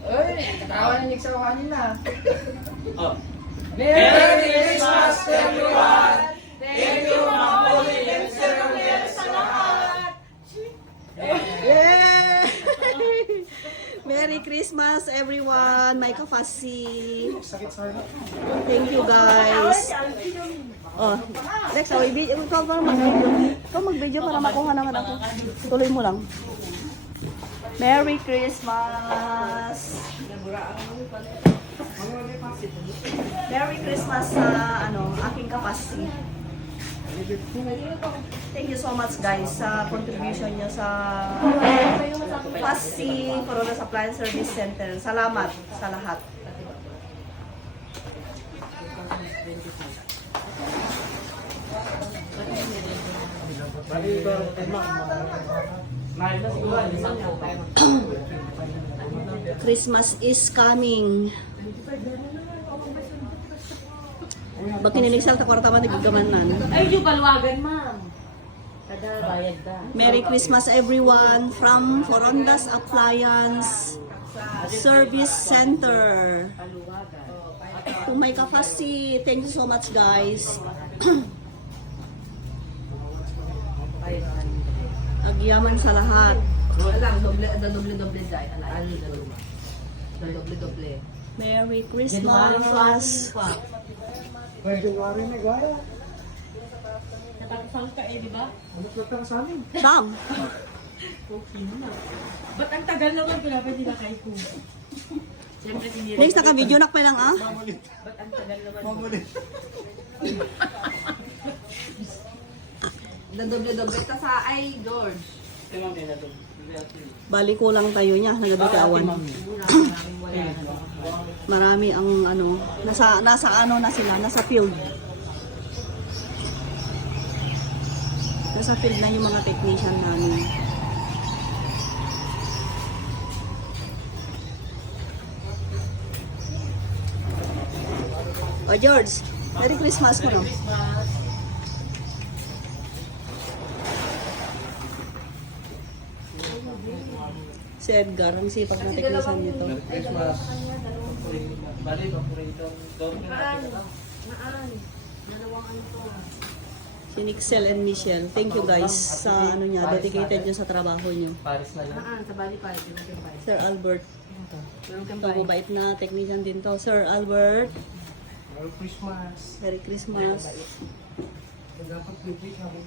Uy, katawa na yung sa kanila. Oh. Merry Christmas, everyone! Thank you, Ma'am Pauline and Sir Romel, sa lahat! Yeah! Merry Christmas, everyone! May kapasi. Thank you, guys. Oh, Lex, ikaw mag-video para makuha naman ako. Tuloy mo lang. Merry Christmas! Merry Christmas sa aking kapasi. Thank you so much, guys, sa contribution nyo sa Pasi Corona Supply and Service Center. Salamat sa lahat. Christmas is coming. Bakit kinilisal ta kwarta man nagigamanan? Ay, yung baluwagan, ma'am. Kada bayad da. Merry Christmas, everyone, from Forondas Appliance Service Center. Kung may kapasi, thank you so much, guys. Agyaman sa lahat. Alam, doble dahil. Doble. Merry Christmas. January na, gara. Nakakasal ka di ba? Ano ka sa amin? Sam, Okay na. Ba't ang tagal naman pinapay nila kay ko? Siyempre, tinira. next naka-video na pa lang, ah. Ba't ang tagal naman? Mamulit. Doble ta sa ay, George. Bali kulang tayo niya, nagabitawan. Marami ang nasa na sila, nasa field. Nasa field na yung mga technician namin. Oh, George, Merry Christmas mo, no? Si Edgar, ang sipag na technician nito. Merry Christmas. Bali, paborito. Si Nixel and Michelle. Thank you, guys, sa dedicated nyo sa trabaho nyo. Paris na yan. Sa bali pa. Sir Albert. Ito, mabait na technician din to. Sir Albert, Merry Christmas. Merry Christmas. Dapat bibig ako.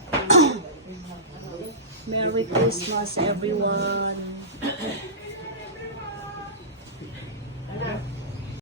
Merry Christmas, everyone.